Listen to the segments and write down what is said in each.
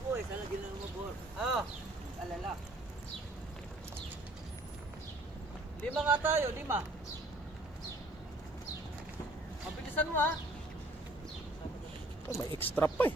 po eh, sa lagyan ng mabor. Ah, Alala. 5 nga tayo, 5. Mabilisan mo ha. Oh, may extra pa eh.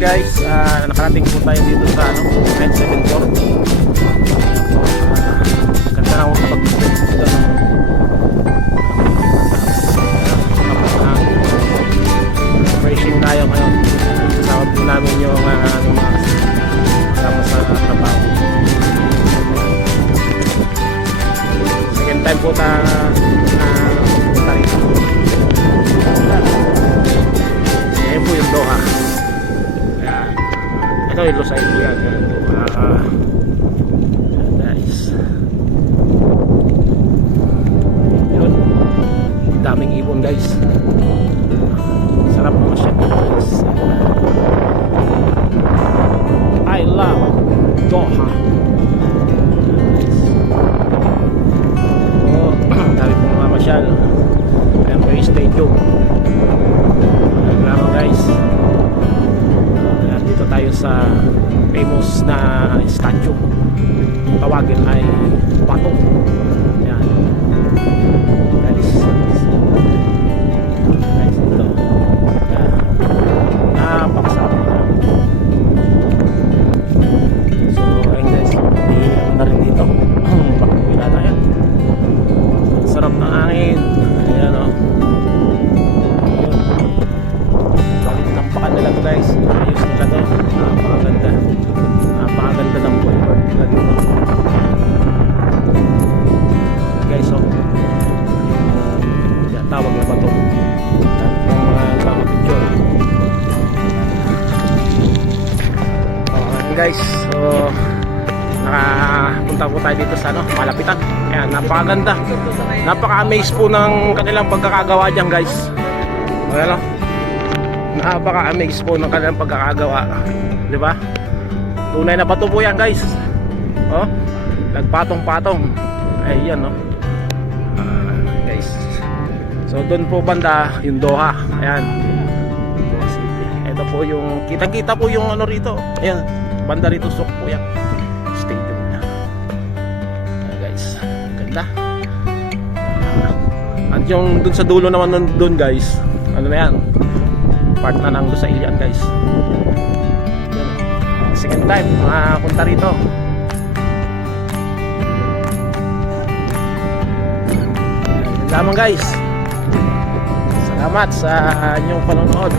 Guys, nakarating po tayo dito sa 974. Ganda na ako kapag racing tayo ngayon. Kasama po namin yung mga kasama sa trabaho. Second time po punta rito. Ngayon po yung Doha. Ito yung Los Angeles yan. Guys, yun, daming ibon guys. Sarap naman siya guys. I love Doha. Oh, dami pong mamasyal. Empire Stadium. Salamat guys. Dito tayo sa famous na statue. Tawagin ay Bato. Ayan. Guys, ito. Napakasarap. So, ayun guys, hindi na rin dito. Pakuwi na tayo. Sarap ng hangin. Ayan o. Balik ng pakanila to guys. Ayos nila to. Napakaganda. Napakaganda ng boulevard nila dito. Guys, so yan, tawag na ba to? Yung mga tawag picture. Okay guys, so nakapunta po tayo dito sa malapitan. Ayan, napakaganda. Napaka-amaze po ng kanilang pagkakagawa dyan guys. Ayan o. Napaka-amaze po ng kanilang pagkakagawa. Diba? Tunay na bato po yan guys. Oh, nagpatong-patong. Ayan no. Guys. So doon po banda yung Doha. Ayan. Doha City. Ito po yung kitang-kita po yung ano rito. Ayan. Banda rito sok po yan. Stadium. At yung dun sa dulo naman dun guys, ano na yan, part na ng Lusailian guys. Yun. Second time punta rito. Yun lamang guys. Salamat sa inyong panonood.